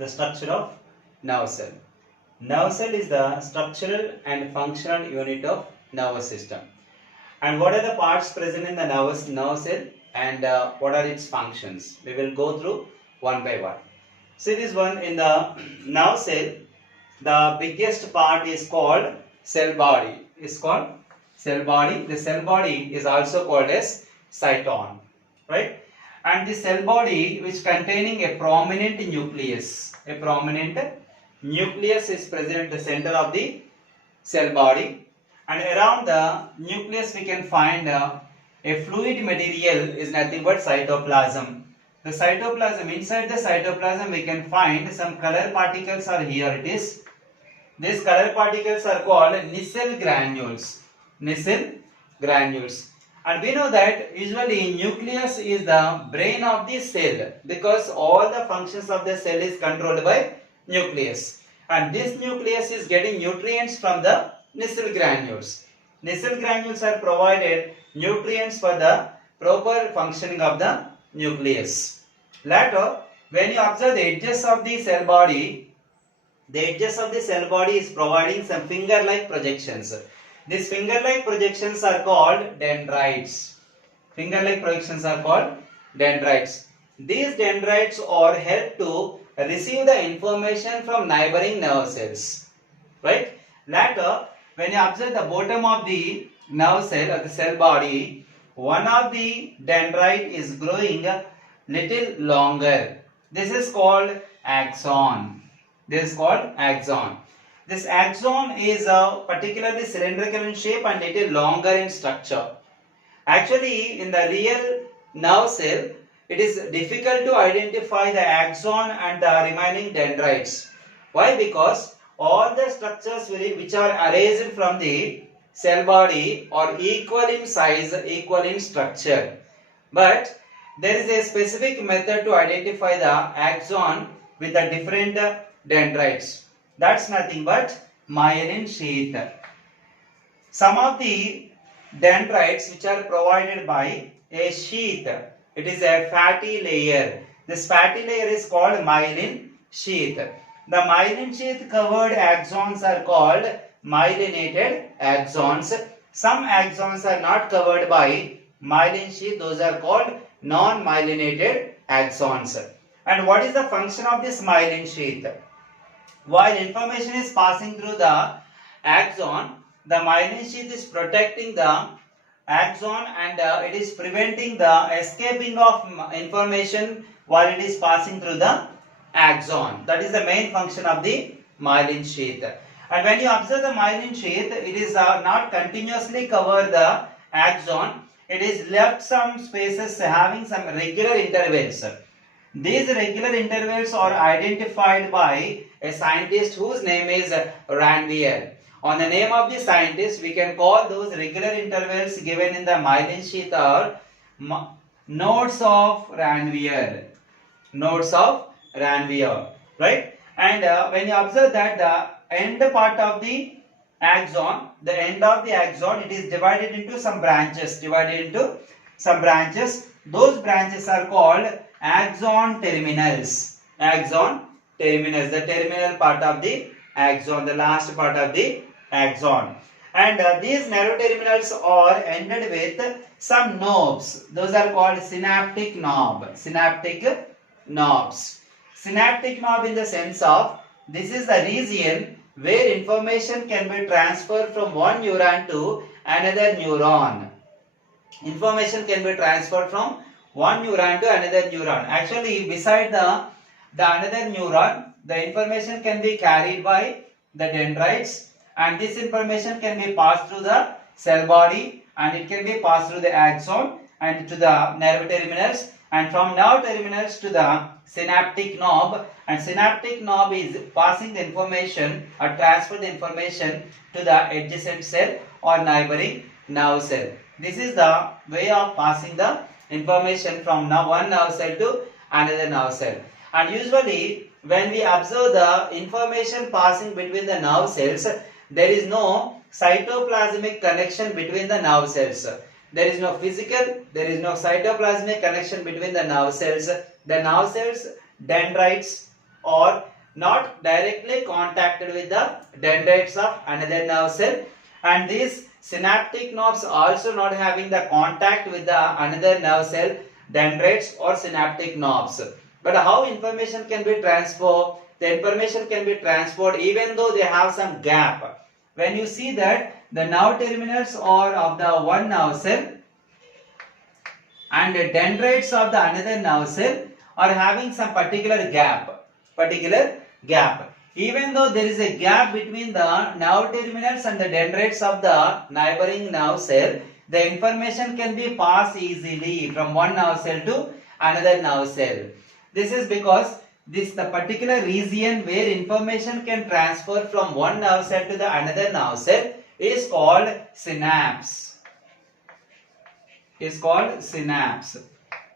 the structure of nerve cell. Nerve cell is the structural and functional unit of nervous system. And what are the parts present in the nerve cell and what are its functions? We will go through one by one. See this one in the nerve cell, the biggest part is called cell body. It's called cell body. The cell body is also called as cyton, right? And the cell body which containing a prominent nucleus. A prominent nucleus is present at the center of the cell body, and around the nucleus we can find a fluid material is nothing but cytoplasm. The cytoplasm, inside the cytoplasm we can find some color particles are here it is. These color particles are called Nissl granules. Nissl granules. And we know that usually nucleus is the brain of the cell because all the functions of the cell is controlled by nucleus. And this nucleus is getting nutrients from the Nissl granules. Nissl granules are provided nutrients for the proper functioning of the nucleus. Later, when you observe the edges of the cell body, the edges of the cell body is providing some finger-like projections. These finger-like projections are called dendrites. Finger-like projections are called dendrites. These dendrites are help to receive the information from neighboring nerve cells. Right? Later, when you observe the bottom of the nerve cell or the cell body, one of the dendrite is growing a little longer. This is called axon. This is called axon. This axon is particularly cylindrical in shape and little longer in structure. Actually, in the real nerve cell, it is difficult to identify the axon and the remaining dendrites. Why? Because all the structures which are arranged from the cell body are equal in size, equal in structure. But there is a specific method to identify the axon with the different dendrites. That's nothing but myelin sheath. Some of the dendrites which are provided by a sheath, it is a fatty layer. This fatty layer is called myelin sheath. The myelin sheath covered axons are called myelinated axons. Some axons are not covered by myelin sheath, those are called non-myelinated axons. And what is the function of this myelin sheath? While information is passing through the axon, the myelin sheath is protecting the axon and it is preventing the escaping of information while it is passing through the axon. That is the main function of the myelin sheath. And when you observe the myelin sheath, it is not continuously cover the axon. It is left some spaces having some regular intervals. These regular intervals are identified by a scientist whose name is Ranvier. On the name of the scientist, we can call those regular intervals given in the myelin sheath are nodes of Ranvier. Nodes of Ranvier, right? And when you observe that the end part of the axon, it is divided into some branches. Those branches are called axon terminals. Axon terminals, the terminal part of the axon, the last part of the axon. And these narrow terminals are ended with some knobs. Those are called synaptic knob. Synaptic knobs. Synaptic knob in the sense of this is the region where information can be transferred from one neuron to another neuron. Information can be transferred from one neuron to another neuron. Actually, beside the another neuron, the information can be carried by the dendrites, and this information can be passed through the cell body, and it can be passed through the axon and to the nerve terminals, and from nerve terminals to the synaptic knob, and synaptic knob is passing the information or transfer the information to the adjacent cell or neighboring nerve cell. This is the way of passing the information from one nerve cell to another nerve cell. And usually when we observe the information passing between the nerve cells, there is no cytoplasmic connection between the nerve cells. There is no cytoplasmic connection between the nerve cells. The nerve cells, dendrites or not directly contacted with the dendrites of another nerve cell, and these synaptic knobs also not having the contact with the another nerve cell dendrites or synaptic knobs. But how information can be transferred? The information can be transferred even though they have some gap. When you see that the nerve terminals are of the one nerve cell and the dendrites of the another nerve cell are having some particular gap. Even though there is a gap between the nerve terminals and the dendrites of the neighboring nerve cell, the information can be passed easily from one nerve cell to another nerve cell. This is because this the particular region where information can transfer from one nerve cell to the another nerve cell is called synapse.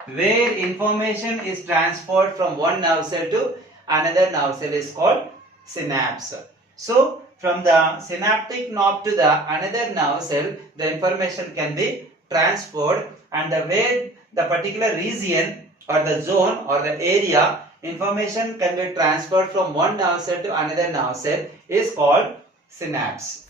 Where information is transferred from one nerve cell to another nerve cell is called synapse. So from the synaptic knob to the another nerve cell, the information can be transferred, and the way the particular region or the zone or the area information can be transferred from one nerve cell to another nerve cell is called synapse.